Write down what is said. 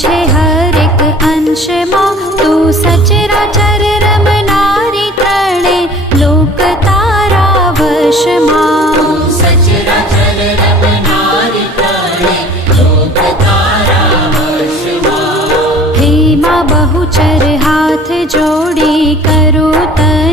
છે હરેક અંશમાં, તું સચરાચર રમનારી ત્રણે લોક તારા વશમાં. સચરાચર રમનારી ત્રણે લોક તારા વશમાં. હે માં બહુચર હાથ જોડી કરું તને